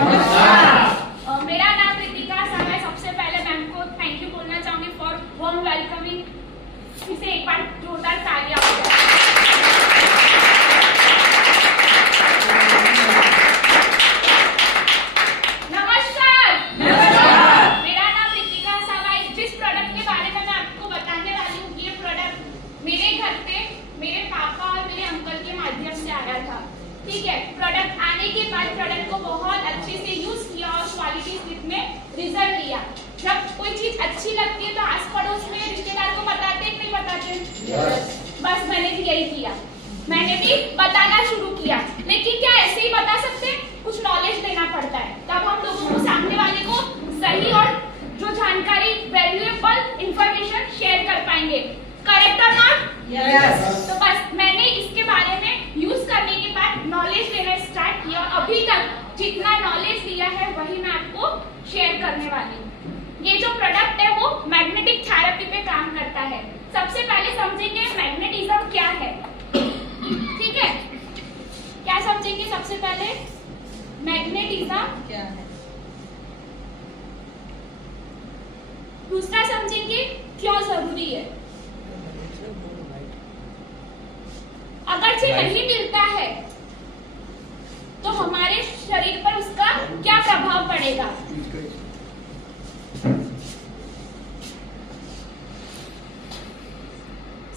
नमस्कार। मेरा नाम रितिका सा है। सबसे पहले मैम को थैंक यू बोलना चाहूंगी फॉर वार्म वेलकमिंग। इसे एक बार जोरदार तालियां हो जाए। नमस्कार। मेरा नाम रितिका सा है। जिस प्रोडक्ट के बारे में मैं आपको बताने वाली हूँ, ये प्रोडक्ट मेरे घर पे मेरे पापा और मेरे अंकल के माध्यम से आया था। ठीक है, प्रोडक्ट आने के बाद प्रोडक्ट को बहुत अच्छे से यूज किया और क्वालिटी स्लिप में रिजल्ट लिया। जब कोई चीज अच्छी लगती है तो आस पड़ोस में रिश्तेदार को बताते हैं, नहीं बताते? बस मैंने भी यही किया, मैंने भी बताना शुरू किया। लेकिन क्या ऐसे ही बता सकते हैं? कुछ नॉलेज देना पड़ता है, तब हम लोगों को सामने वाले को सही और जो जानकारी वैल्यूएबल इंफॉर्मेशन शेयर कर पाएंगे। करेक्ट और नॉट? यस। तो बस मैंने इसके बारे में यूज करने के बाद नॉलेज देना स्टार्ट किया और अभी तक जितना नॉलेज दिया है वही मैं आपको शेयर करने वाली हूँ। ये जो प्रोडक्ट है वो मैग्नेटिक थेरेपी पे काम करता है। सबसे पहले समझेंगे मैग्नेटिज्म क्या है। ठीक है, क्या समझेंगे सबसे पहले? मैग्नेटिज्म क्या है। दूसरा समझेंगे क्यों जरूरी है। अगर ये नहीं मिलता है तो हमारे शरीर पर उसका क्या प्रभाव पड़ेगा।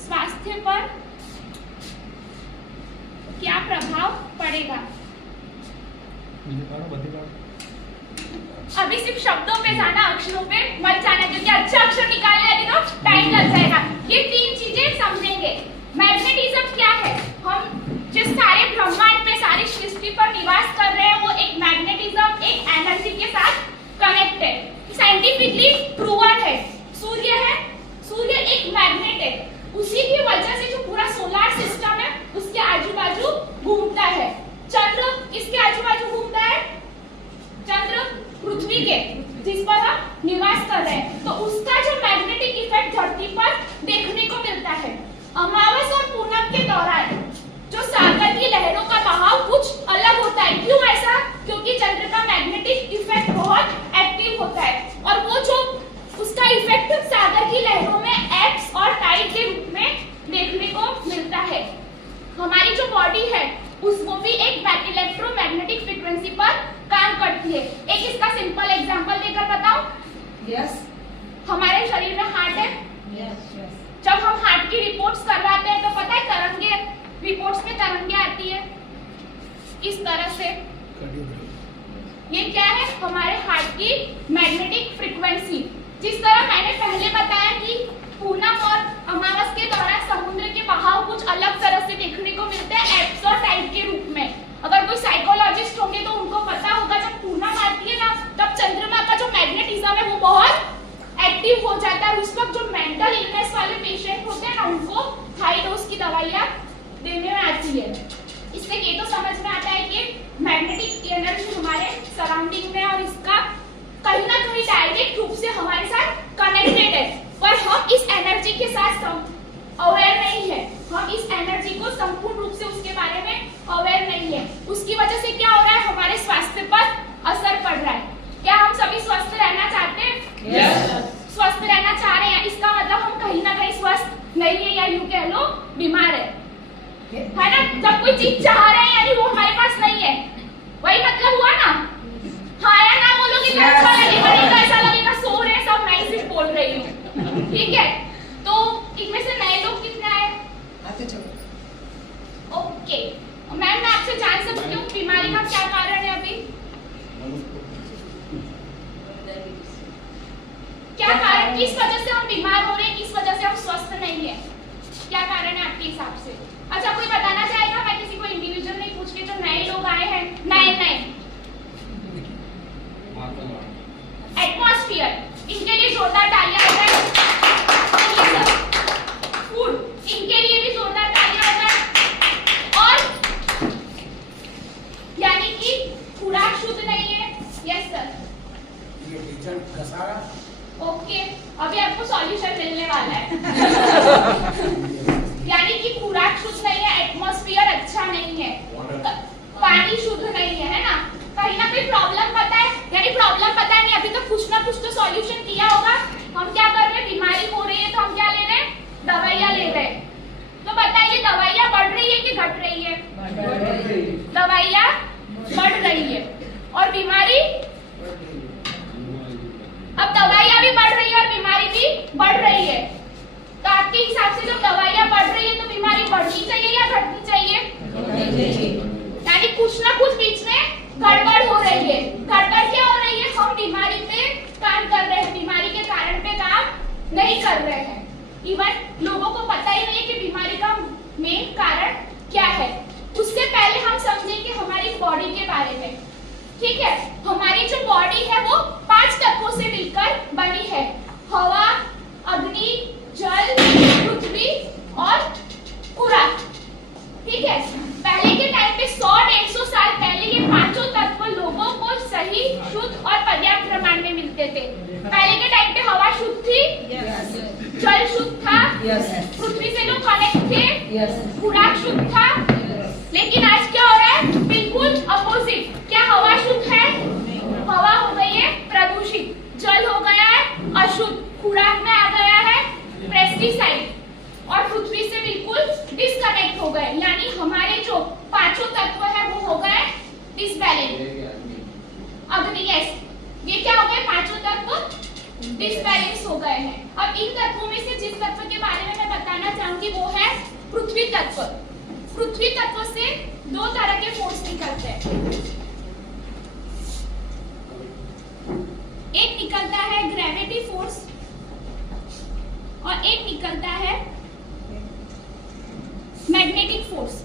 स्वास्थ्य पर क्या प्रभाव पड़ेगा। अभी सिर्फ शब्दों पे जाना, अक्षरों पे मत जाना, क्योंकि अच्छे अक्षर निकालने लगे तो टाइम लग जाएगा। ये तीन चीजें समझेंगे। मैग्नेटिज्म क्या है? हम जिस सारे ब्रह्मांड पे सारी सृष्टि पर निवास कर रहे हैं वो एक मैग्नेटिज्म, एक एनर्जी के साथ कनेक्ट है। साइंटिफिकली प्रूवन है। सूर्य है, सूर्य एक मैग्नेट है। उसी की वजह से जो पूरा सोलर सिस्टम है उसके आजू बाजू घूमता है। चंद्र किसके आजू बाजू घूमता है? चंद्र पृथ्वी के, जिस पर हम निवास कर रहे हैं। तो उसका जो मैग्नेटिक इफेक्ट धरती पर देखने को मिलता है। अमावस और पूनम के दौरान जो सागर की लहरों का बहाव कुछ अलग होता है। क्यों ऐसा? क्योंकि चंद्र का मैग्नेटिक इफेक्ट बहुत एक्टिव होता है और वो जो उसका इफेक्ट सागर की लहरों में एप्स और टाइड के रूप में देखने को मिलता है। हमारी जो बॉडी है उसको भी एक इलेक्ट्रोमैग्नेटिक फ्रीक्वेंसी पर काम करती है। एक इसका सिंपल एग्जांपल देकर बताऊं? यस। हमारे शरीर में हार्ट है। यस। जब हम हार्ट की रिपोर्ट्स करवाते हैं तो पता है तरंगे, रिपोर्ट्स में तरंगे आती है इस तरह से। ये क्या है? हमारे हार्ट की मैग्नेटिक फ्रीक्वेंसी। जिस तरह मैंने पहले बताया कि पूनम और अमावस के दौरान समुद्र के बहाव कुछ अलग तरह से देखने को मिलते हैं, एप्स और टाइड के रूप में। अगर कोई साइकोलॉजिस्ट होंगे तो उनको पता होगा जब पूनम आती है ना तब चंद्रमा का जो मैग्नेटिज्म है वो बहुत एक्टिव हो जाता है। उस वक्त जो मेंटल इलनेस वाले पेशेंट होते हैं ना उनको हाई डोज की दवाइयां देने में आती है। इससे ये तो समझ में आता है कि मैग्नेटिक एनर्जी हमारे सराउंडिंग में और इसका कहीं ना कहीं डायरेक्ट रूप से हमारे साथ कनेक्टेड है। पर हम इस एनर्जी के साथ अवेयर नहीं है, हम इस एनर्जी को संपूर्ण रूप से उसके बारे में अवेयर नहीं है। उसकी वजह से क्या हो रहा है? हमारे स्वास्थ्य पर असर पड़ रहा है। क्या हम सभी स्वस्थ रहना चाहते हैं? yes. स्वस्थ रहना चाह रहे हैं, इसका मतलब हम कहीं ना कहीं स्वस्थ नहीं है या यूं कह लो बीमार है ना। जब कोई चीज चाह रहे हैं यानी वो हमारे पास नहीं है, वही मतलब हुआ ना। हाँ या ना बोलोगे तो अच्छा लगेगा, नहीं तो ऐसा लगेगा सो रहे सब, मैं सिर्फ बोल रही हूँ। ठीक है, तो इनमें से नए लोग कितने आए? ओके मैम, मैं आपसे जान सकती हूँ बीमारी का क्या कारण है? अभी क्या कारण, किस वजह से हम बीमार हो रहे हैं, किस वजह से हम स्वस्थ नहीं है? क्या कारण है आपके हिसाब से? अच्छा कोई बताना चाहेगा? मैं किसी को इंडिविजुअल नहीं पूछ रही, जो नए लोग आए हैं, नए एटमॉस्फेयर, इनके लिए जोरदार तालियां हो जाए। फूड, इनके लिए भी जोरदार तालियां हो जाए। और यानी कि खुराक शुद्ध नहीं है। Yes sir. ओके, अभी आपको सॉल्यूशन मिलने वाला है। यानी कि खुराक शुद्ध नहीं है, एटमॉस्फेयर अच्छा नहीं है, पानी शुद्ध नहीं है, है ना? कहीं ना कहीं प्रॉब्लम ना कुछ तो सॉल्यूशन किया होगा। हम क्या कर रहे हैं, बीमारी हो रही है तो हम क्या ले रहे हैं, दवाइयाँ ले रहे हैं। तो बताइए दवाइयाँ बढ़ रही है कि घट रही है? दवाइयाँ बढ़ रही है और बीमारी, अब दवाइयाँ भी बढ़ रही है और बीमारी भी बढ़ रही है। तो आपके हिसाब से जब दवाइयाँ बढ़ रही है तो बीमारी बढ़नी चाहिए या घटनी चाहिए? यानी कुछ ना कुछ बीच में गड़बड़ हो रही है। गड़बड़ क्या हो रही है? हम बीमारी पे काम कर रहे हैं, बीमारी के कारण पे काम नहीं कर रहे हैं। इवन लोगों को पता ही नहीं है कि बीमारी का मेन कारण क्या है। उससे पहले हम समझेंगे हमारी बॉडी के बारे में। ठीक है, हमारी जो बॉडी है वो 5 तत्वों से मिलकर बनी है। हवा, अग्नि, जल, पृथ्वी और खुराक। ठीक है, पहले के टाइम पे 100-150 साल पहले ये पांचों तत्व लोगों को सही, शुद्ध और पर्याप्त प्रमाण में मिलते थे। पहले के टाइम पे हवा शुद्ध थी, जल शुद्ध था, पृथ्वी से लोग कनेक्ट थे, खुराक शुद्ध था। लेकिन आज क्या हो रहा है? बिल्कुल अपोजिट। क्या हवा शुद्ध है? हवा हो गई है प्रदूषित, जल हो गया है अशुद्ध, खुराक में आ गया है पेस्टिसाइड और पृथ्वी से बिल्कुल डिस्कनेक्ट हो गए। यानी हमारे जो पांचों तत्व है वो हो गए डिसबैलेंस। अग्नि, यस, ये क्या हो गए? पांचों तत्व डिसबैलेंस हो गए हैं। अब इन तत्वों में से जिस तत्व के बारे में मैं बताना चाहूंगी वो है पृथ्वी तत्व। पृथ्वी तत्व से 2 तरह के फोर्स निकलते हैं। एक निकलता है ग्रेविटी फोर्स और एक निकलता है मैग्नेटिक फोर्स।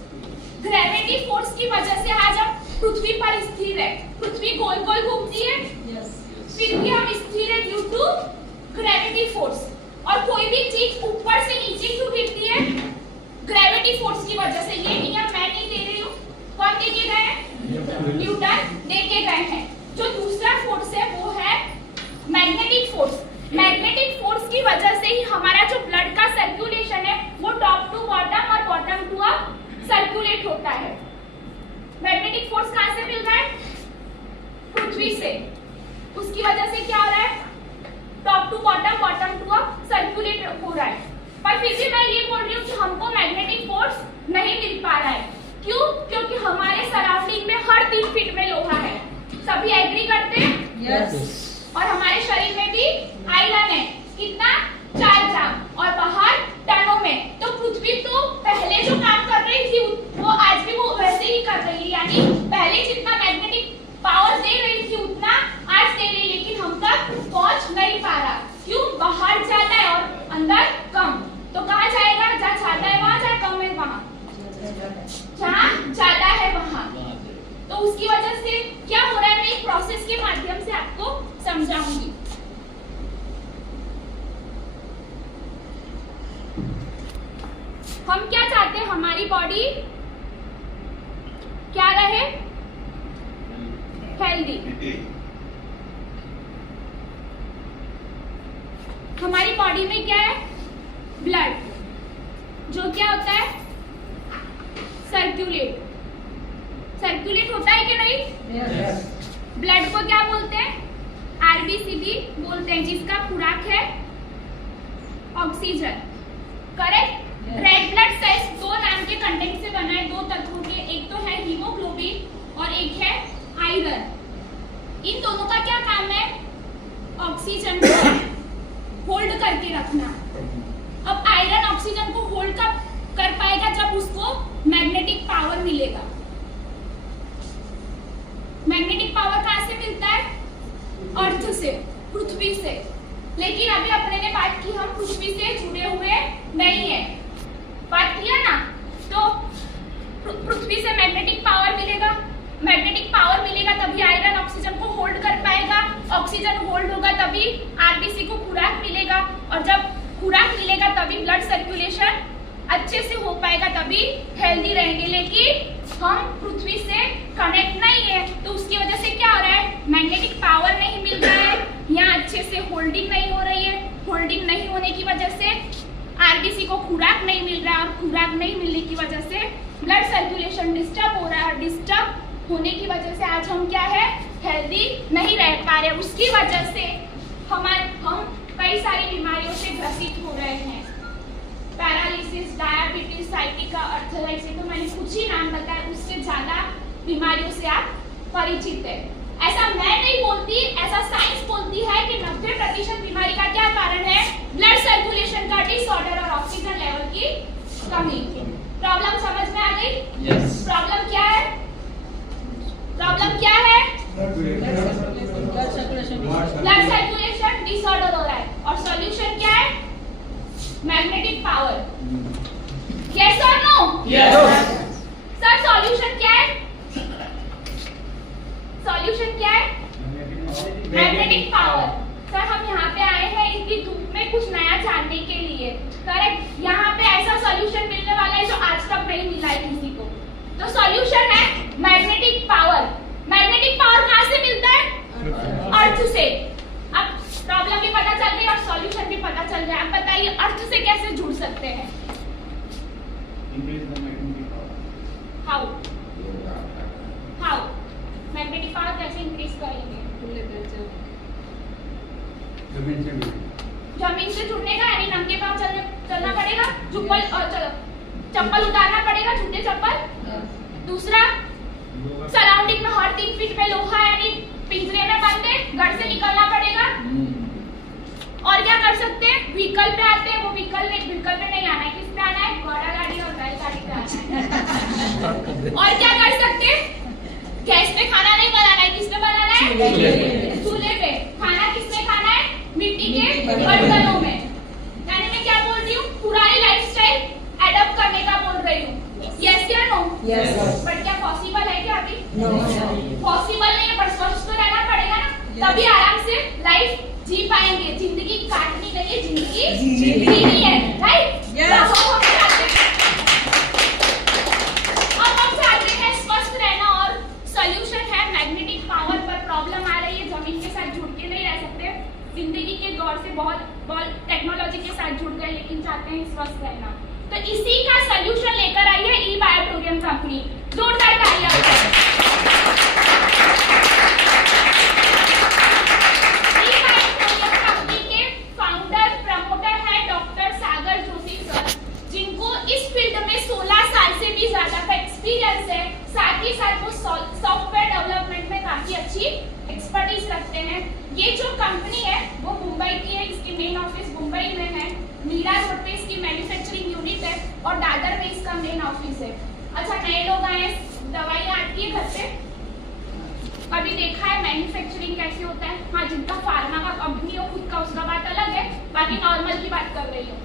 ग्रेविटी फोर्स की वजह से आज हम पृथ्वी पर स्थिर है। पृथ्वी गोल गोल घूमती है, फिर भी हम स्थिर है ड्यू टू ग्रेविटी फोर्स। और कोई भी चीज ऊपर से नीचे क्यों गिरती है? ग्रेविटी फोर्स की वजह से। ये नियम मैं नहीं दे रही हूँ, कौन दे के गए हैं? न्यूटन दे के गए हैं। जो दूसरा फोर्स है वो है मैग्नेटिक फोर्स। मैग्नेटिक फोर्स की वजह से ही हमारा जो ब्लड का सर्कुलेशन है वो टॉप टू बॉटम और बॉटम टू अप सर्कुलेट होता है। मैग्नेटिक फोर्स कहां से मिल रहा है? पृथ्वी से। उसकी वजह से क्या हो रहा है? Top to bottom, bottom to up circulate हो रहा है। पर फिर भी मैं ये बोल रही हूँ कि हमको मैग्नेटिक फोर्स नहीं मिल पा रहा है। क्यों? क्योंकि हमारे सराउंडिंग में हर 3 फीट में लोहा है। सभी एग्री करते हैं? यस। और हमारे शरीर में भी आयरन है। कितना? 4 ग्राम और बाहर टनों में। तो पृथ्वी तो पहले जो काम कर रही थी वो आज भी वो वैसे ही कर रही है। यानी पहले जितना मैग्नेटिक पावर दे रही थी उतना आज दे रही है, लेकिन हम तक पहुंच नहीं पा रहा। क्यों? बाहर ज्यादा है और अंदर कम। तो कहाँ जाएगा? जहाँ ज्यादा है वहां, जहाँ कम है वहां। जहाँ ज्यादा है वहां। तो उसकी वजह से क्या हो रहा है मैं एक प्रोसेस के माध्यम से आपको समझाऊंगी। हम क्या चाहते हैं? हमारी बॉडी क्या रहे? हेल्दी। हमारी बॉडी में क्या है? ब्लड, जो क्या होता है? सर्कुलेट होता है कि नहीं? यस। ब्लड को क्या बोलते हैं? आरबीसीबी बोलते हैं, जिसका खुराक है oxygen. Correct? Red blood cells 2 नाम के कंटेंट से बना है, 2 तत्वों के। एक तो है हीमोग्लोबिन और एक है आयरन। इन दोनों का क्या काम है? ऑक्सीजन को होल्ड करके रखना। अब आयरन ऑक्सीजन को होल्ड कर पाएगा जब उसको मैग्नेटिक पावर मिलेगा। मैग्नेटिक पावर कहां से मिलता है? अर्थ से, पृथ्वी से। लेकिन अभी अपने ने बात की हम पृथ्वी से जुड़े हुए नहीं है। बात किया ना? तो पृथ्वी से मैग्नेटिक पावर मिलेगा। मैग्नेटिक पावर मिलेगा तभी आयरन ऑक्सीजन को होल्ड कर पाएगा। ऑक्सीजन होल्ड होगा तभी आरबीसी को खुराक मिलेगा, और जब खुराक मिलेगा तभी ब्लड सर्कुलेशन अच्छे से हो पाएगा, तभी हेल्दी रहेंगे। लेकिन हम पृथ्वी से कनेक्ट नहीं है, तो उसकी वजह से क्या हो रहा है? मैग्नेटिक पावर नहीं मिल रहा है, यहाँ अच्छे से होल्डिंग नहीं हो रही है। होल्डिंग नहीं होने की वजह से आरबीसी को खुराक नहीं मिल रहा है, और खुराक नहीं मिलने की वजह से ब्लड सर्कुलेशन डिस्टर्ब हो रहा है। डिस्टर्ब होने की वजह से आज हम क्या है? हेल्दी नहीं रह पा रहे। उसकी वजह से हम कई सारी बीमारियों से ग्रसित हो रहे हैं। पैरालिसिस, डायबिटीज, साइटिका, अर्थराइटिस, तो मैंने कुछ ही नाम बताया, उससे ज्यादा बीमारियों से आप परिचित है। ऐसा मैं नहीं बोलती, ऐसा साइंस बोलती है कि 90% बीमारी का क्या कारण है? ब्लड सर्कुलेशन का डिसऑर्डर और ऑक्सीजन लेवल की कमी। प्रॉब्लम समझ में आ गई? यस। प्रॉब्लम क्या है? प्रॉब्लम क्या है? ब्लड सर्कुलेशन डिसऑर्डर हो रहा है। और सॉल्यूशन क्या है? Magnetic power. यस और नो? यस। सर सॉल्यूशन क्या है? सॉल्यूशन क्या है? Magnetic power. सर हम यहाँ पे आए हैं इतनी धूप में कुछ नया जानने के लिए, करेक्ट? यहाँ पे ऐसा सॉल्यूशन मिलने वाला है जो आज तक नहीं मिला है किसी को। तो सॉल्यूशन है मैग्नेटिक पावर। मैग्नेटिक पावर कहाँ से मिलता है? अर्थ से। अब प्रॉब्लम भी पता चल गई और सॉल्यूशन भी पता चल गया। अब बताइए अर्थ से कैसे जुड़ सकते हैं? हाउ? हाउ मैग्नेटिक पावर कैसे इंक्रीज करेंगे? जमीन से जुड़ने का, यानी नंगे पांव चलना पड़ेगा, चप्पल उतारना पड़ेगा, जूते चप्पल। दूसरा, सराउंडिंग में हर 3 फीट पे लोहा, यानी पिंजरे में बंद है, घर से निकलना पड़ेगा। और क्या कर सकते हैं? व्हीकल पे आते हैं, वो व्हीकल पे नहीं आना है, किस पे आना है? घोड़ा गाड़ी और बैलगाड़ी पे आना है। और क्या कर सकते हैं? गैस पे खाना नहीं बनाना है, किस पे बनाना है? चूल्हे पे। खाना किस में खाना है? मिट्टी के बर्तनों में। यानी मैं क्या बोल रही हूँ? पुरानी लाइफस्टाइल एडॉप्ट करने का बोल रही हूँ। यस या नो? यस। बट क्या पॉसिबल है क्या अभी? नो। पॉसिबल नहीं है, पर स्वस्थ तो रहना पड़ेगा ना, तभी आराम से लाइफ जी पाएंगे। जिंदगी काटनी नहीं है, जिंदगी जीनी है, राइट? अब हम चाहते हैं स्वस्थ रहना, और सॉल्यूशन है मैग्नेटिक पावर। पर प्रॉब्लम आ रही है, जमीन के साथ जुड़ के नहीं रह सकते। जिंदगी के दौर से बहुत टेक्नोलॉजी के साथ जुड़ गए, लेकिन चाहते हैं स्वस्थ रहना। तो इसी का सॉल्यूशन लेकर आई है ई-बायोटोरियम कंपनी। जोरदार तालियां। ई-बायोटोरियम कंपनी के फाउंडर प्रमोटर है डॉक्टर सागर जोशी सर, जिनको इस फील्ड में 16 साल से भी ज्यादा का एक्सपीरियंस है। साथ ही साथ वो सॉफ्टवेयर डेवलपमेंट में काफी अच्छी एक्सपर्टीज रखते हैं। ये जो कंपनी है वो मुंबई की है, इसकी मेन ऑफिस मुंबई में है। मीरा रोड पे इसकी मैन्युफैक्चरिंग यूनिट है और दादर में इसका मेन ऑफिस है। अच्छा, नए लोग आए, दवाइयाँ आती है घर पे, कभी देखा है मैन्युफैक्चरिंग कैसे होता है? हाँ, जिनका फार्मा का कंपनी हो खुद का, उसका बात अलग है, बाकी नॉर्मल की बात कर रही हूँ।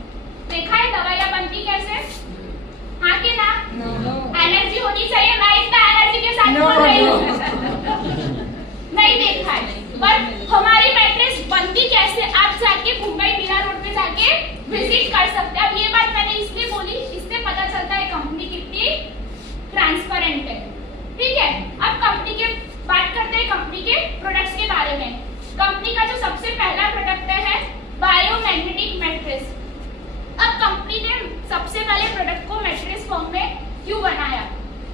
देखा है दवाइयाँ बनती कैसे? हाँ कि ना? एनर्जी होनी चाहिए, मैं इतना एनर्जी के साथ बोल रही हूँ। नहीं देखा है, पर हमारी मैट्रेस बनती कैसे आप जाके मुंबई मीरा रोड पे जाके विजिट कर सकते हैं। अब ये बात मैंने इसलिए बोली, इससे पता चलता है कंपनी कितनी ट्रांसपेरेंट है। ठीक है, अब कंपनी के बात करते हैं, कंपनी के प्रोडक्ट्स के बारे में। कंपनी का जो सबसे पहला प्रोडक्ट है बायोमैग्नेटिक मैट्रेस। अब कंपनी ने सबसे पहले प्रोडक्ट को मैट्रेस फॉर्म में क्यों बनाया?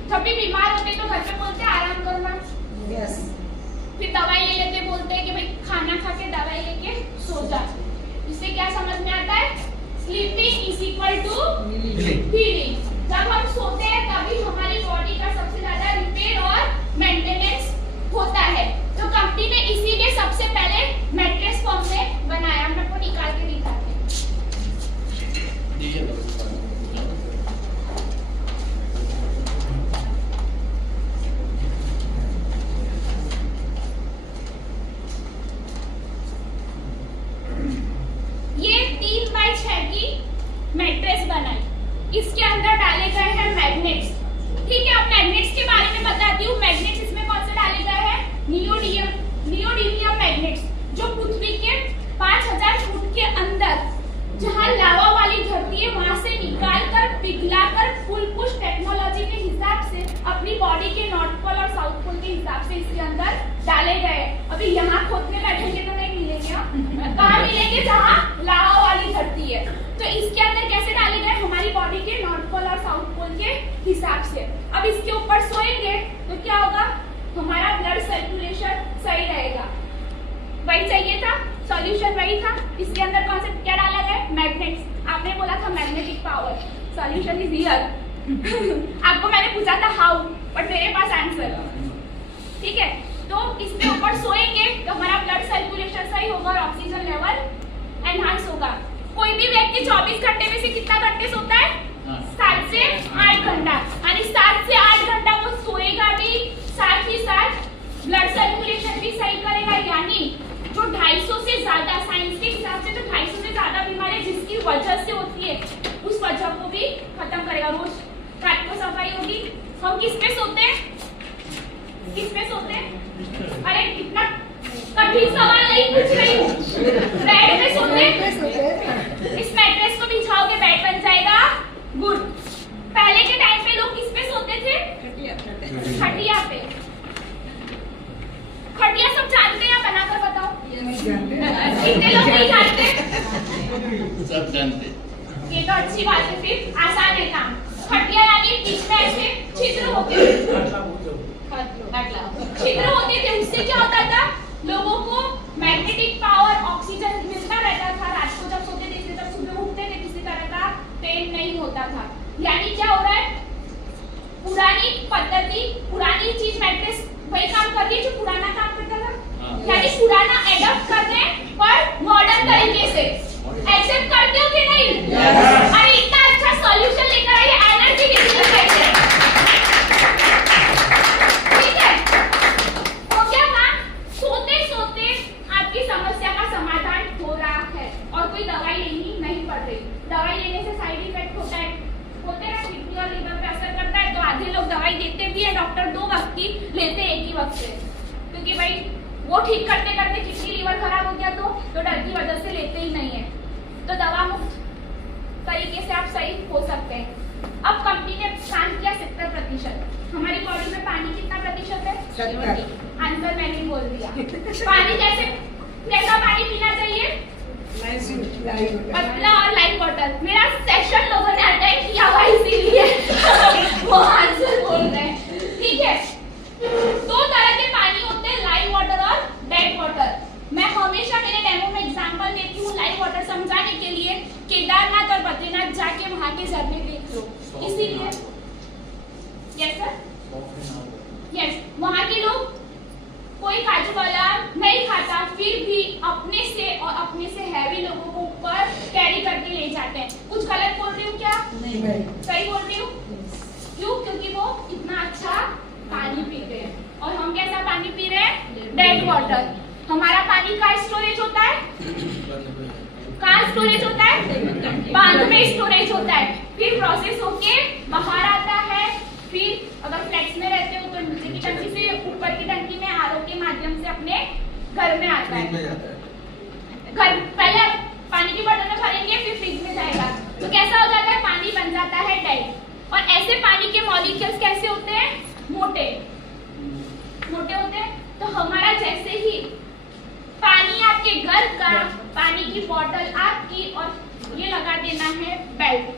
जब भी बीमार होते तो घर पे बोलते आराम करना, यस। फिर दवाई ले लेते, बोलते हैं कि भाई खाना खा के दवाई लेके सो जा। इससे क्या समझ में आता है? Sleeping is equal to healing. जब हम सोते हैं तभी हमारी बॉडी का सबसे ज्यादा रिपेयर और मेंटेनेंस होता है। तो कंपनी ने इसीलिए सबसे पहले मैट्रेस फॉर्म में बनाया। हम आपको निकाल के दिखाते हैं। ये 3x6 की मैट्रेस बनाई, इसके अंदर डाले गए हैं मैग्नेट्स। ठीक है, अब मैग्नेट्स के बारे में बताती हूँ। मैग्नेट्स इसमें कौन से डाले गए हैं? नियोडीमियम मैग्नेट्स, जो पृथ्वी के 5000 फुट के अंदर जहाँ लावा वाली धरती है वहां से निकाल कर पिघलाकर फुल पुश टेक्नोलॉजी के हिसाब से अपनी बॉडी के नॉर्थ पोल और साउथ पोल के हिसाब से इसके अंदर डाले गए। अभी यहाँ खोदने बैठेंगे तो नहीं मिलेंगे, कहाँ मिलेंगे? जहाँ लावा वाली धरती है। तो इसके अंदर कैसे डाले गए? हमारी बॉडी के नॉर्थ पोल और साउथ पोल के हिसाब से। अब इसके ऊपर सोएंगे तो क्या होगा? हमारा ब्लड सर्कुलेशन सही रहेगा। वही चाहिए था, सॉल्यूशन वही था, इसके अंदर कॉन्सेप्ट क्या डाला गया? मैग्नेट्स। आपने बोला था magnetic power, solution is here. आपको मैंने पूछा था हाउ, बट मेरे पास आंसर। ठीक है, तो इसके ऊपर सोएंगे तो हमारा ब्लड सर्कुलेशन सही होगा और ऑक्सीजन लेवल एनहांस होगा। कोई भी व्यक्ति 24 घंटे में से कितना घंटे सोता है? 7 से 8 घंटा। यानी 7 से 8 घंटा वो सोएगा भी, साथ ही साथ ब्लड सर्कुलेशन भी सही करेगा। यानी जो 250 से ज्यादा, साइंस के हिसाब से जो 250 से ज्यादा बीमारियां जिसकी वजह से होती है, उस वजह को भी खत्म करेगा। रोज रात को सफाई होगी। हम किस पे सोते हैं? किस पे सोते हैं? अरे कितना कठिन सवाल नहीं पूछ रही हूँ। बेड पे सोते हैं। इस मैट्रेस को बिछाओगे बेड बन जाएगा। गुड। पहले के टाइम पे लोग किस पे सोते थे? खटिया पे। खटिया सब जानते हैं? बनाकर बताओ। कितने लोग नहीं जानते? सब जानते। ये तो अच्छी बात है, फिर आसान है काम। खटिया यानी बीच में ऐसे छिद्र होते थे। छिद्र होते थे, उससे क्या होता था? लोगों को मैग्नेटिक पावर, ऑक्सीजन मिलता रहता था। रात को जब सोते थे तब सुबह उठते थे, किसी तरह का पेन नहीं होता था। यानी क्या हो रहा है? पुरानी पद्धति, पुरानी चीज मैट्रेस वही काम कर रही है जो पुराना काम करता था। यानी पुराना एडॉप्ट कर रहे हैं पर मॉडर्न तरीके से। एक्सेप्ट करते हो कि नहीं? अरे इतना अच्छा सॉल्यूशन लेकर आइए, एनर्जी किसी को चाहिए। ठीक है, तो क्या काम? सोते सोते आपकी समस्या का समाधान हो रहा है और कोई दवाई लेनी नहीं पड़ रही। दवाई लेने से साइड इफेक्ट होता है, होते हैं, किडनी और लीवर पे असर करता है। तो आधे लोग दवाई देते भी है, डॉक्टर 2 वक्त की लेते एक ही वक्त से, क्योंकि भाई वो ठीक करते करते किडनी लीवर खराब हो गया तो डर की वजह से लेते ही नहीं है। तो दवा मुक्त तरीके से आप सही हो सकते हैं। अब कंपनी ने काम किया 70%। हमारी बॉडी में पानी कितना प्रतिशत है? 70। आंसर मैंने बोल दिया। पानी कैसा पानी पीना चाहिए? पतला और लाइट वाटर। मेरा सेशन लोगों ने अटेंड किया हुआ इसीलिए वो आंसर बोल रहे हैं। ठीक है, 2 तरह के पानी होते हैं, लाइव वाटर और डेड वाटर। मैं हमेशा मेरे डेमो में एग्जांपल देती हूँ लाइव वाटर समझाने के लिए। केदारनाथ और बद्रीनाथ जाके वहां के झरने देख लो, इसीलिए। यस सर, यस, वहां के लोग कोई काजू बादाम नहीं खाता, फिर भी अपने से हैवी लोगों को ऊपर कैरी करके ले जाते हैं। कुछ गलत बोल रही हूँ क्या? नहीं, सही बोल रही हूँ। क्यों? क्योंकि वो इतना अच्छा पानी पीते हैं। और हम कैसा पानी पी रहे हैं? Dead water. हमारा पानी का स्टोरेज होता है, कहाँ स्टोरेज होता है? बांध में स्टोरेज होता है, फिर प्रोसेस होके बाहर आता है। फिर अगर फ्लैट्स में रहते हो तो नीचे की टंकी से ऊपर की टंकी में आरओ के माध्यम से अपने घर में आता है। घर पहले पानी की बोतल में भरेंगे, फिर फ्रिज में जाएगा। तो कैसा हो जाता है? पानी बन जाता है डेड। और ऐसे पानी के मॉलिक्यूल्स कैसे होते हैं? मोटे मोटे होते हैं। तो हमारा जैसे ही पानी आपके घर का, पानी की बोतल आपकी, और ये लगा देना है बेल्ट।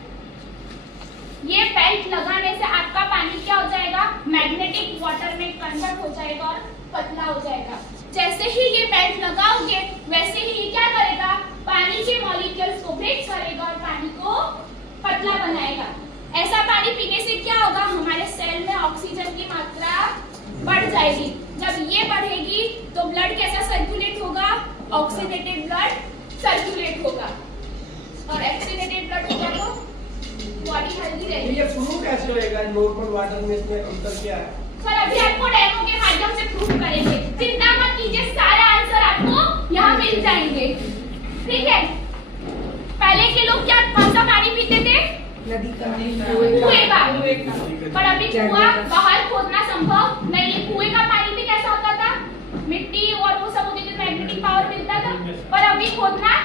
ये बेल्ट लगाने से आपका पानी क्या हो जाएगा? मैग्नेटिक वाटर में कन्वर्ट हो जाएगा और पतला हो जाएगा। जैसे ही ये बेल्ट लगाओगे वैसे ही ये क्या करेगा? पानी के मॉलिक्यूल्स को ब्रेक करेगा और पानी को पतला बनाएगा। ऐसा पानी पीने से क्या होगा? हमारे सेल में ऑक्सीजन की मात्रा बढ़ जाएगी। जब ये बढ़ेगी तो ब्लड कैसा सर्कुलेट होगा? ऑक्सीडेटेड ब्लड सर्कुलेट होगा, और ऑक्सीडेटेड ब्लड होगा तो बॉडी हेल्दी रहेगी। ये प्रूव कैसे होएगा नॉर्मल वाटर में, इसमें अंतर क्या है? सर अभी आपको डेमो के माध्यम से प्रूव करेंगे, चिंता मत कीजिए, सारे आंसर आपको यहाँ मिल जाएंगे। ठीक है, पहले के लोग क्या कौन सा पानी पीते थे? नदी का, कुएं का। पर अभी कुआं बाहर खोदना संभव नहीं है। कुएं का पानी भी कैसा होता था? मिट्टी और वो सब होती थी, मैग्नेटिक पावर मिलता था। पर अभी खोदना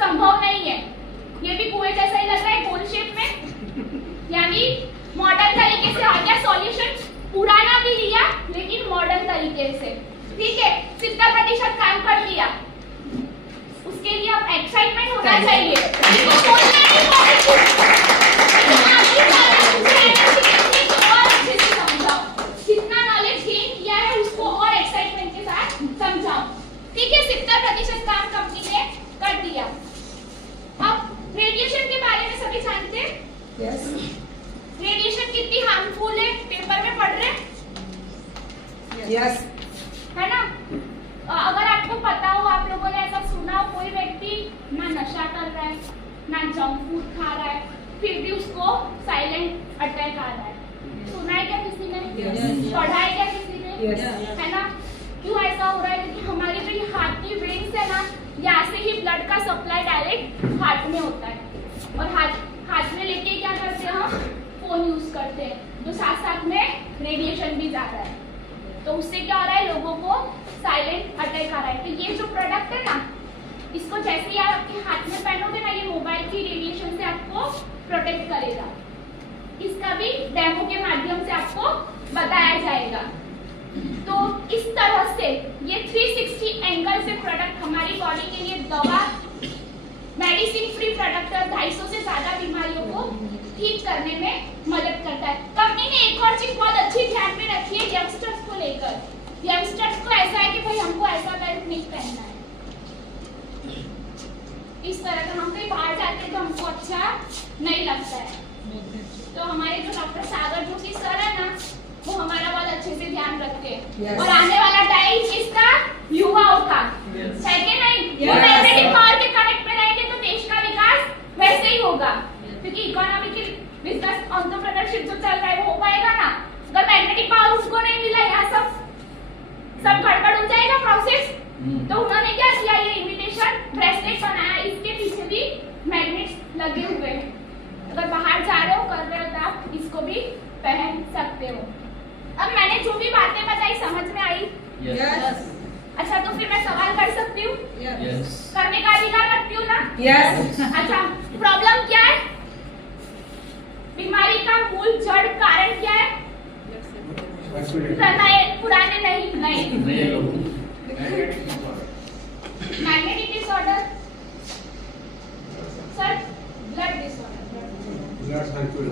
संभव नहीं है। ये भी कुएं जैसा ही लग रहा है, गोल शेप में। यानी मॉडर्न तरीके से आ गया सॉल्यूशन। पुराना भी लिया लेकिन मॉडर्न तरीके से। ठीक है, 70% काम कर लिया। उसके लिए अब एक्साइटमेंट होना चाहिए। इसको बोलना नहीं जितना नॉलेज गेन किया है उसको और एक्साइटमेंट के साथ समझाओ। ठीक ठीक है, 70% काम कंपनी ने कर दिया। अब रेडिएशन के बारे में सभी जानते हैं? यस रेडिएशन कितनी हार्मफुल है, पेपर में पढ़ रहे हैं, यस है ना? अगर आपको पता हो, आप लोगों ने ऐसा सुना हो, कोई व्यक्ति ना नशा कर रहा है, ना जंक फूड खा रहा है, फिर भी उसको साइलेंट अटैक आ रहा है, सुना है क्या किसी ने? Yes. पढ़ा है क्या किसी ने? Yes. है ना? क्यों ऐसा हो रहा है? क्योंकि हमारी जो ये हार्ट की वेन्स है ना, यहाँ से ही ब्लड का सप्लाई डायरेक्ट हार्ट में होता है, और हार्ट में लेके क्या करते हैं हम? फोन यूज करते हैं, जो साथ साथ में रेडिएशन भी जा रहा है, तो उससे क्या हो रहा है? लोगों को साइलेंट अटैक आ रहा है। तो ये जो प्रोडक्ट है ना, इसको जैसे ही आप आपके हाथ में पहनोगे ना, ये मोबाइल की रेडिएशन से आपको प्रोटेक्ट करेगा। इसका भी डेमो के माध्यम से आपको बताया जाएगा। तो इस तरह से ये 360 एंगल से प्रोडक्ट हमारी बॉडी के लिए दवा, मेडिसिन फ्री प्रोडक्ट है, 250 से ज्यादा बीमारियों को ठीक करने में मदद करता है। कंपनी ने एक और चीज बहुत अच्छी ध्यान में रखी है यंगस्टर्स को लेकर। यंगस्टर्स को ऐसा है कि भाई हमको ऐसा बेल्ट नहीं पहनना है, इस तरह का हम कहीं बाहर जाते हैं तो हमको अच्छा नहीं लगता है। तो हमारे जो डॉक्टर सागर जोशी सर है ना, वो हमारा बहुत अच्छे से ध्यान रखते हैं। Yes. और आने वाला टाइम किसका? युवाओं का। Yes. है कि नहीं? Yes. वो मैग्नेटिक पावर के कनेक्ट में रहेंगे तो देश का विकास वैसे ही होगा, क्योंकि इकोनॉमिक बिजनेस एंटरप्रेन्योरशिप जो चल रहा है वो हो पाएगा ना। अगर मैग्नेटिक पावर उसको नहीं मिला, यहाँ सब गड़बड़ हो जाएगा प्रोसेस। तो उन्होंने क्या किया? ये इमिटेशन ब्रेसलेट बनाया, इसके पीछे भी मैग्नेट्स लगे हुए हैं। अगर बाहर जा रहे हो, कर रहे हो, तो आप इसको भी पहन सकते हो। अब मैंने जो भी बातें बताई समझ में आई? यस अच्छा, तो फिर मैं सवाल कर सकती हूँ? यस करने का अधिकार रखती हूँ ना? यस अच्छा, प्रॉब्लम क्या है? बीमारी का मूल जड़ कारण क्या है? पुराने नहीं नए लोग magnetic disorder sir, blood disorder.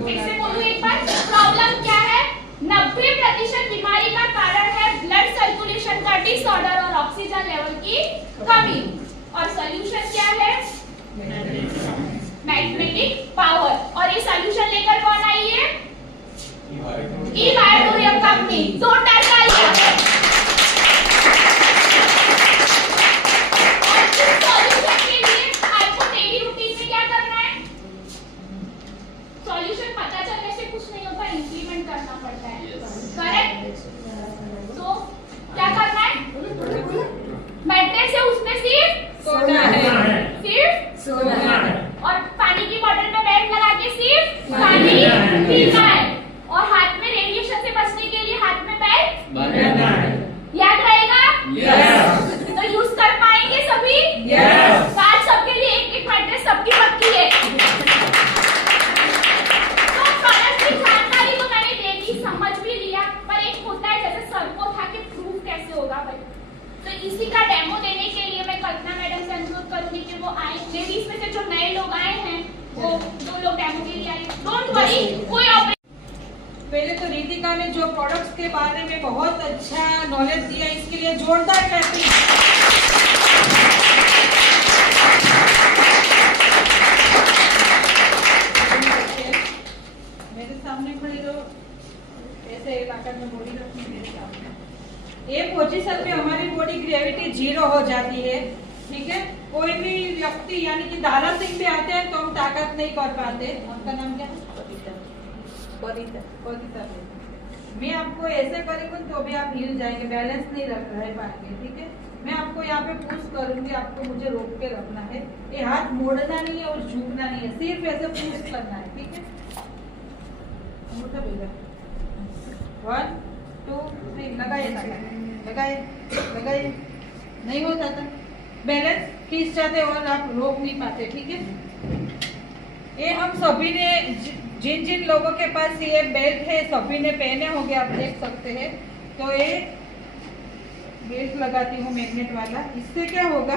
फिर से बोलूं एक बार, प्रॉब्लम क्या है? 90% बीमारी का कारण है ब्लड सर्कुलेशन का डिसऑर्डर और ऑक्सीजन लेवल की कमी। और सॉल्यूशन क्या है? Magnetic power. और ये सॉल्यूशन लेकर कौन आई है? ई-बायोटोरियम कंपनी। जोरदार तालियां। और इस सॉल्यूशन के लिए आपको डेली रूटीन में क्या करना है? सॉल्यूशन पता चलने से कुछ नहीं होता, इंप्लीमेंट करना पड़ता है, करेक्ट? तो क्या करना है? मैट्रेस है, उसमें सिर्फ सोना है, सिर्फ सोना है, और पानी की बोतल में बैग लगा के सिर्फ पानी पीना है। और हाथ में रेडिएशन से बचने के लिए हाथ में बैग याद रहेगा? यस तो यूज कर पाएंगे सभी? यस आज सबके लिए एक मैट्रेस सबकी पक्की है। तो प्रोडक्ट की जानकारी तो मैंने दे दी, समझ भी लिया, पर एक होता है जैसे सर को था कि प्रूफ कैसे होगा भाई। तो इसी का डेमो देने के लिए मैं कल्पना मैडम से अनुरोध करूंगी कि वो आए। लेडीज में से जो नए लोग आए हैं, वो 2 लोग डेमो के लिए आए। डोंट वरी, कोई पहले तो रितिका ने जो प्रोडक्ट्स के बारे में बहुत अच्छा नॉलेज दिया, इसके लिए जोरदार क्लैपिंग। मेरे सामने खड़े रहो, ऐसे एक आकार में बॉडी रखनी मेरे सामने। एक पोजीशन पे हमारी बॉडी ग्रेविटी 0 हो जाती है, ठीक है? कोई भी व्यक्ति यानी कि दारा सिंह भी आते हैं तो हम ताकत नहीं कर पाते। आपका नाम क्या है? मैं आपको ऐसे करूंगी तो भी आप हिल जाएंगे, बैलेंस नहीं रह पाएंगे, ठीक है? मैं आपको यहाँ पे पुश करूंगी, आपको मुझे रोक के रखना है। ये हाथ मोड़ना नहीं है और झुकना नहीं है, सिर्फ ऐसे पुश करना है, ठीक है? अंगूठा भेजा। 1 2 3 लगाए। नहीं हो जाता, बैलेंस खींच जाते और आप रोक नहीं पाते, ठीक है? ये हम सभी ने जिन जिन लोगों के पास ये बेल्ट है सभी ने पहने होंगे, आप देख सकते हैं। तो ये बेल्ट लगाती हूँ मैग्नेट वाला। इससे क्या होगा,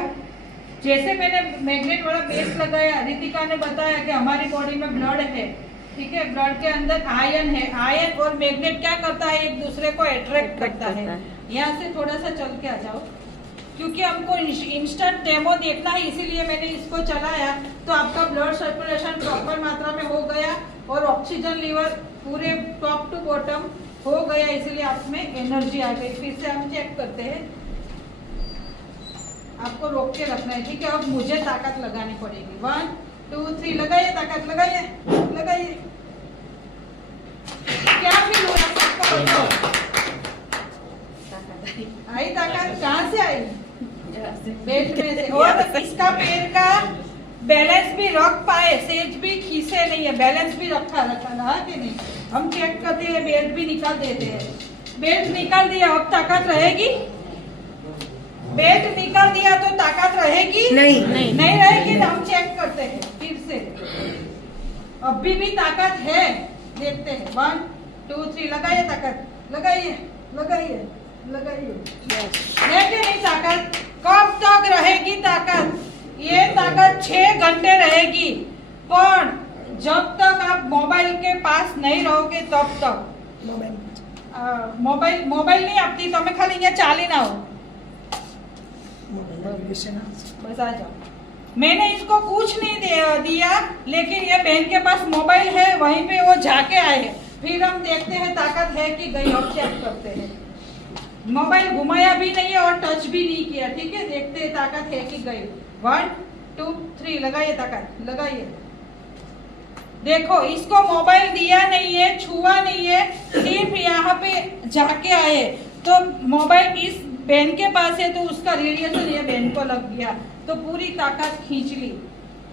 जैसे मैंने मैग्नेट वाला बेल्ट लगाया, रितिका ने बताया कि हमारी बॉडी में ब्लड है, ठीक है? ब्लड के अंदर आयन है। आयन और मैग्नेट क्या करता है? एक दूसरे को अट्रैक्ट करता है। यहाँ से थोड़ा सा चल के आ जाओ। क्योंकि हमको इंस्टेंट डेमो देखना है, इसीलिए मैंने इसको चलाया। तो आपका ब्लड सर्कुलेशन प्रॉपर मात्रा में हो गया और ऑक्सीजन लेवल पूरे टॉप टू बॉटम हो गया, इसलिए आप में एनर्जी आ गई। फिर से हम चेक करते हैं। आपको रोक के रखना है, ठीक है। अब मुझे ताकत लगानी पड़ेगी। 1 2 3 लगाइए, ताकत लगाइए, लगाइए। क्या फील हो रहा है सबको बताओ? आई ताकत कहाँ से आई? बेल्ट में से। और इसका पैर का बैलेंस भी रख पाए, सेज भी खींचे नहीं है, बैलेंस भी रखा रहा कि नहीं। हम चेक करते हैं, बेल्ट भी निकाल देते हैं। बेल्ट निकाल दिया, अब ताकत रहेगी? बेल्ट निकाल दिया तो ताकत रहेगी? नहीं रहेगी। तो हम चेक करते हैं फिर से। अभी भी ताकत है, देखते हैं। 1 2 3 लगाइए ताकत, लगाइए लगाइए लगाइए। देखिए नहीं ताकत कब तक रहेगी? ताकत ये ताकत 6 घंटे रहेगी, पर जब तक आप मोबाइल के पास नहीं रहोगे तब तक। मोबाइल नहीं आपती तो मैं खाली यहाँ चाली ना हो, बस आ जाओ। मैंने इसको कुछ नहीं दिया, लेकिन ये बहन के पास मोबाइल है, वहीं पे वो जाके आए। फिर हम देखते हैं ताकत है कि गई, और चेक करते हैं। मोबाइल घुमाया भी नहीं है और टच भी नहीं किया, ठीक है। देखते हैं ताकत है कि गई। 1 2 3 लगाइए ताकत, लगाइए। देखो इसको मोबाइल दिया नहीं है, छुआ नहीं है, सिर्फ यहाँ पे जाके आए। तो मोबाइल इस बहन के पास है तो उसका रेडिएशन ये बहन को लग गया, तो पूरी ताकत खींच ली।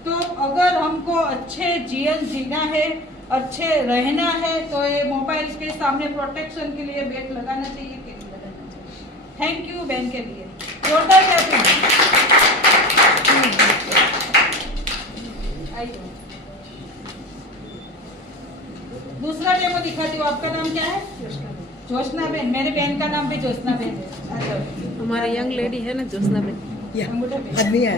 तो अगर हमको अच्छे जीवन जीना है, अच्छे रहना है, तो ये मोबाइल के सामने प्रोटेक्शन के लिए बेल्ट लगाना चाहिए कि नहीं लगाना चाहिए? थैंक यू बहन के लिए, जोरदार क्लैपिंग। आइए दूसरा डेमो दिखाती हूँ। आपका नाम क्या है? जोशना बहन। मेरे बहन का नाम भी जोशना बहन है। हमारी यंग लेडी है ना जोशना बहन, आदमी है।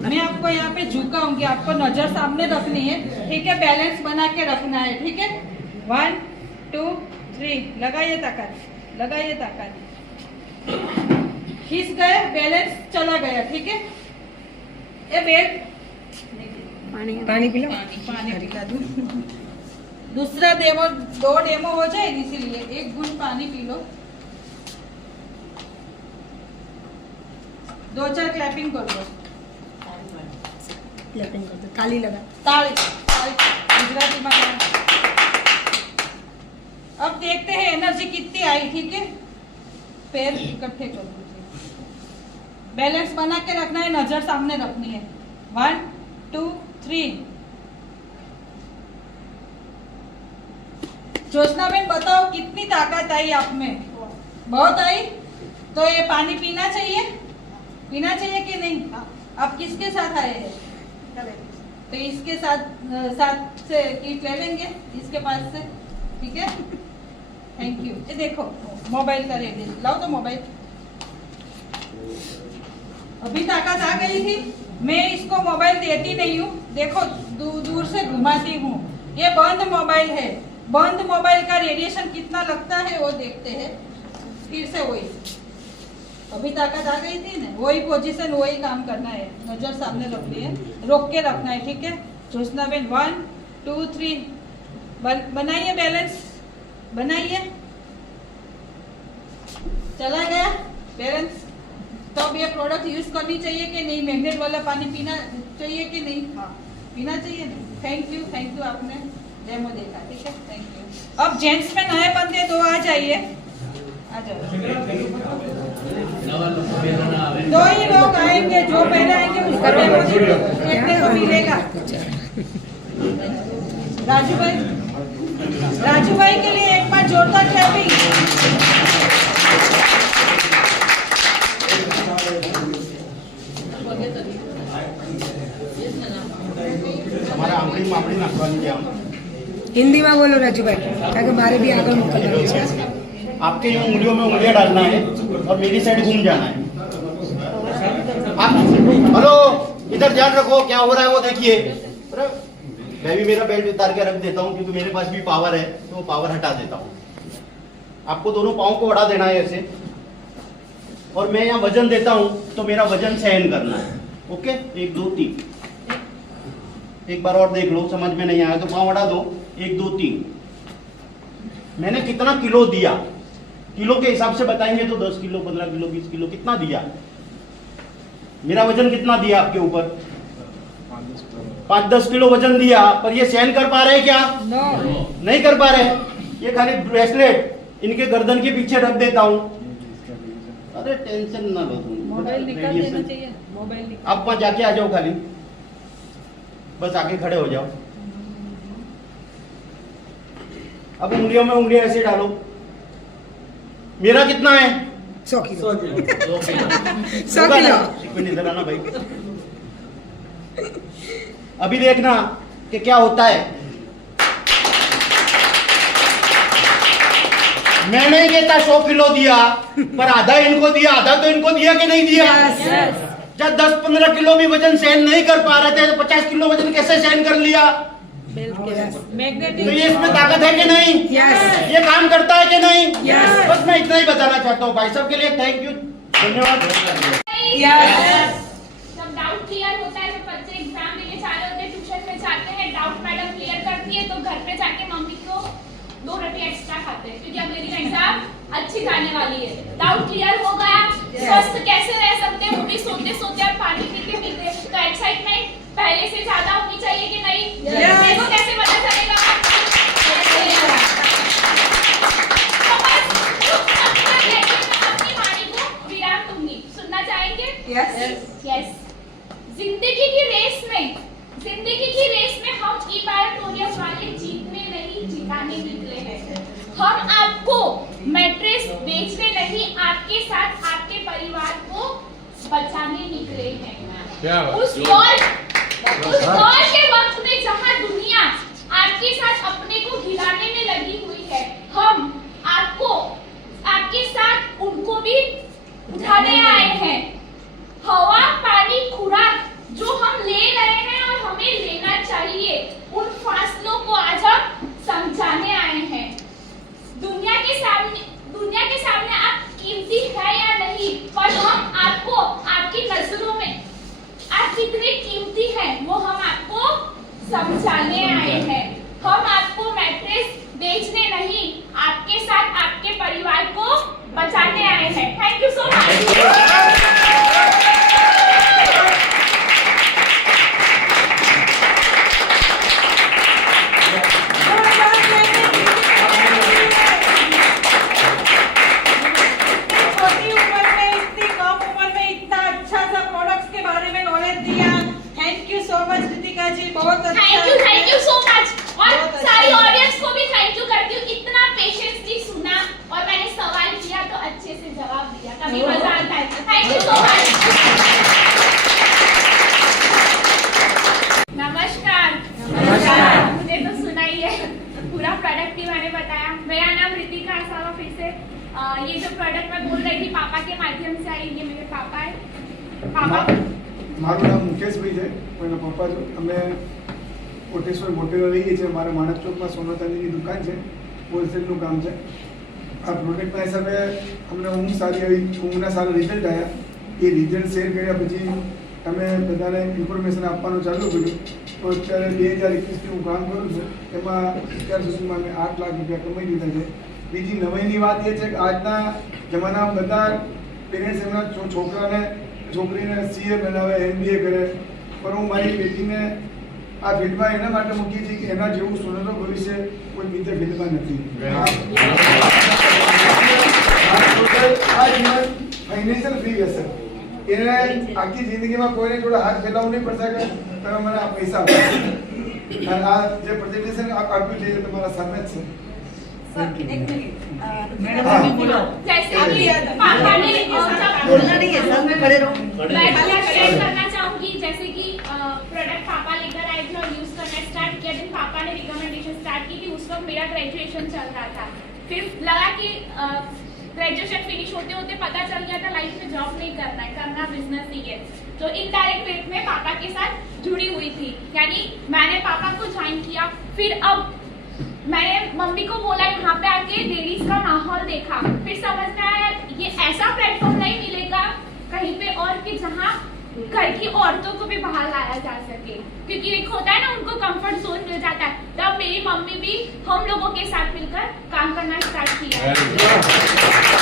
मैं आपको यहाँ पे झुकाऊंगी, आपको नजर सामने रखनी है, ठीक है। बैलेंस बना के रखना है, ठीक है। 1 2 3 लगाइए ताकत, लगाइए ताकत। खींच गए, बैलेंस चला गया, ठीक है। ये बेल्ट पानी पिलो, पानी पिला दूं। दूसरा डेमो, 2 डेमो हो जाए, इसीलिए 1 घूंट पानी पी लो। 2-4 क्लैपिंग कर दो, क्लैपिंग कर दो, ताली लगा, ताली गुजराती में। अब देखते हैं एनर्जी कितनी आई, ठीक है। पैर इकट्ठे कर दीजिए, बैलेंस बना के रखना है, नजर सामने रखनी है। 1 2 3 जोशना बहन बताओ कितनी ताकत आई आप में? बहुत आई। तो ये पानी पीना चाहिए, पीना चाहिए कि नहीं? आप किसके साथ आए हैं? तो इसके साथ से किट ले लेंगे, इसके पास से, ठीक है। Thank you. ये देखो मोबाइल का रेडियस, लाओ तो मोबाइल। अभी ताकत आ गई थी। मैं इसको मोबाइल देती नहीं हूँ, देखो दूर से घुमाती हूँ। ये बंद मोबाइल है, बंद मोबाइल का रेडिएशन कितना लगता है वो देखते हैं। फिर से वही, अभी ताकत आ गई थी ना, वही पोजीशन, वही काम करना है। नजर सामने रखनी है, रोक के रखना है, ठीक है। जोशना बहन 1 2 3 बनाइए, बैलेंस बनाइए। चला गया बैलेंस। तो अब ये प्रोडक्ट यूज करनी चाहिए कि नहीं? मैग्नेट वाला पानी पीना चाहिए कि नहीं? हाँ पीना चाहिए ना। थैंक यू आपने डेमो देखा, ठीक है। Thank you. अब जेंट्स में नए बंदे 2 आ जाइए, आ जाओ। 2 ही लोग आएंगे, जो पहले आएंगे उसको डेमो देखने को मिलेगा। राजू भाई के लिए एक बार जोरदार क्लैपिंग। हिंदी में बोलो राजू भाई, ताकि मारे भी आगे निकल जाए। आपके यूं उंगलियों में उंगलियां डालना है और मेरी साइड घूम जाना है। आप हेलो, इधर ध्यान रखो, क्या हो रहा है वो देखिए। मैं भी मेरा बेल्ट उतार के रख देता हूँ, क्योंकि मेरे पास भी पावर है, तो वो पावर हटा देता हूँ। आपको दोनों पाँव को अड़ा देना है ऐसे, और मैं यहाँ वजन देता हूँ तो मेरा वजन सहन करना है। ओके, 1 2 3। एक बार और देख लो, समझ में नहीं आया तो पाँव बढ़ा दो। 1 2 3। मैंने कितना किलो दिया, किलो के हिसाब से बताएंगे तो 10 किलो 15 किलो 20 किलो कितना दिया, मेरा वजन कितना दिया आपके ऊपर? 5-10 किलो वजन दिया, पर ये सहन कर पा रहे क्या? नो। नहीं कर पा रहे। ये खाली ब्रेसलेट इनके गर्दन के पीछे रख देता हूँ। अरे टेंशन ना लो तुम, मोबाइल निकाल देना चाहिए, मोबाइल निकाल। आप वहां जाके आ जाओ, खाली बस आके खड़े हो जाओ। अब उंगलियों में उंगलियां ऐसे डालो। मेरा कितना है? 100 किलो 2 किलो 100 किलो। एक मिनट इधर आना भाई। अभी देखना कि क्या होता है। मैं नहीं कहता 100 किलो दिया, पर आधा इनको दिया, आधा तो इनको दिया कि नहीं दिया? जब 10-15 किलो भी वजन सहन नहीं कर पा रहे थे तो 50 किलो वजन कैसे सहन कर लिया? मैग्नेटिक। तो ये इसमें ताकत है कि नहीं? यस। ये काम करता है कि नहीं? Yes. बस मैं इतना ही बताना चाहता हूँ भाई साहब के लिए। थैंक यू, धन्यवाद। जब डाउट क्लियर होता है तो बच्चे एग्जाम देने जा रहे होते हैं, ट्यूशन में जाते हैं, डाउट मैडम क्लियर करती है तो घर पे जाके मम्मी को 2 रोटी एक्स्ट्रा खाते हैं, क्योंकि अब मेरी एग्जाम अच्छी जाने वाली है। डाउट क्लियर हो गया, स्वस्थ कैसे रह सकते हैं वो भी सोते सोते और पानी पीते पीते। तो एक्साइटमेंट पहले से ज्यादा होनी चाहिए कि नहीं? मेरे को कैसे पता चलेगा? तो बस अपनी वाणी को विराम दूंगी, सुनना चाहेंगे? यस। जिंदगी की रेस में हम ई-बायोटोरियम वाले जीतने नहीं जिताने निकले हैं। हम आपको मैट्रेस बेचने नहीं, आपके साथ आपके परिवार को बचाने निकले हैं। उस दौर के वक्त में जहां दुनिया आपके साथ अपने को गिराने में लगी हुई है, हम आपको आपके साथ उनको भी उठाने आए हैं। हवा, पानी, खुराक जो हम ले रहे हैं और हमें लेना चाहिए, उन फासलों को आज हम समझाने आए हैं। दुनिया के सामने आप कीमती है या नहीं, पर हम आपको आपकी नजरों में आप कितने कीमती हैं वो हम आपको समझाने आए हैं। हम आपको मैट्रेस बेचने नहीं, आपके साथ आपके परिवार को बचाने आए हैं। Thank you so much. छोटी उम्र में इतनी कम उम्र में इतना अच्छा सा प्रोडक्ट्स के बारे में नॉलेज दिया। Thank you so much Kritika ji, बहुत अच्छा। Thank you so much. और बहुत अच्छा। सारी ऑडियंस को भी थैंक यू करती हूँ, इतना पेशेंसली सुना और मैंने सवाल किया तो अच्छे से जवाब दिया, कभी मजा आता है। Thank you so much. नमस्कार। मुझे तो सुना ही है, पूरा प्रोडक्ट ही मैंने बताया। मेरा नाम रितिका है। फिर से ये जो प्रोडक्ट मैं बोल रही थी पापा के माध्यम से आई, ये मेरे पापा है। पापा મારું નામ મુકેશભાઈ છે, એના પપ્પા છો। અમે કોટેશ્વર મોટેરા રહીએ છીએ। અમારા માણક ચોકમાં સોના ચાંદીની દુકાન છે, હોલસેલનું કામ છે। આ પ્રોડક્ટના હિસાબે અમને ઊંઘ સારી આવી, ઊંઘના સારા રિઝલ્ટ આવ્યા। એ રિઝલ્ટ શેર કર્યા પછી અમે બધાને ઇન્ફોર્મેશન આપવાનું ચાલુ કર્યું। તો અત્યારે 2021થી હું કામ કરું છું, એમાં અત્યાર સુધીમાં મેં 8 લાખ રૂપિયા કમાઈ લીધા છે। બીજી નવાઈની વાત એ છે કે આજના જમાનામાં બધા પેરેન્ટ્સ એમના છોકરાને છોકરીને સીએ બનાવે, MBA કરે, પણ હું મારી બેટીને આ ફિલ્ડમાં એના માટે મૂકી છે કે એના જેવું સુનહેરું ભવિષ્ય કોઈ બીજા ફિલ્ડમાં નથી। ફાઇનાન્શિયલ ફ્રી હશે, એને આખી જિંદગીમાં કોઈને જોડે હાથ ફેલાવવું નહીં પડશે કે તમે મને આ પૈસા આપો। અને આ જે પ્રેઝન્ટેશન આપ્યું છે એ તમારા સામે જ છે। जैसे कि पापा ने बोलना नहीं है, साथ में खड़े रहो। मैं शेयर करना चाहूंगी, जैसे कि प्रोडक्ट पापा लेकर आए थे और यूज करना स्टार्ट किया। दिन पापा ने रिकमेंडेशन स्टार्ट की थी, उस वक्त मेरा ग्रेजुएशन चल रहा था। फिर लगा कि ग्रेजुएशन फिनिश होते होते पता चल गया था लाइफ में जॉब नहीं करना है, करना बिजनेस ही है। तो इनडायरेक्ट वे में पापा के साथ जुड़ी हुई थी, यानी मैंने पापा को ज्वाइन किया। फिर अब मैंने मम्मी को बोला, यहाँ पे आके लेडीज का माहौल देखा, फिर समझ में आया ये ऐसा प्लेटफॉर्म नहीं मिलेगा घर की औरतों को भी बाहर लाया जा सके, क्योंकि एक होता है ना उनको कंफर्ट जोन मिल जाता है। तब मेरी मम्मी भी हम लोगों के साथ मिलकर काम करना स्टार्ट किया।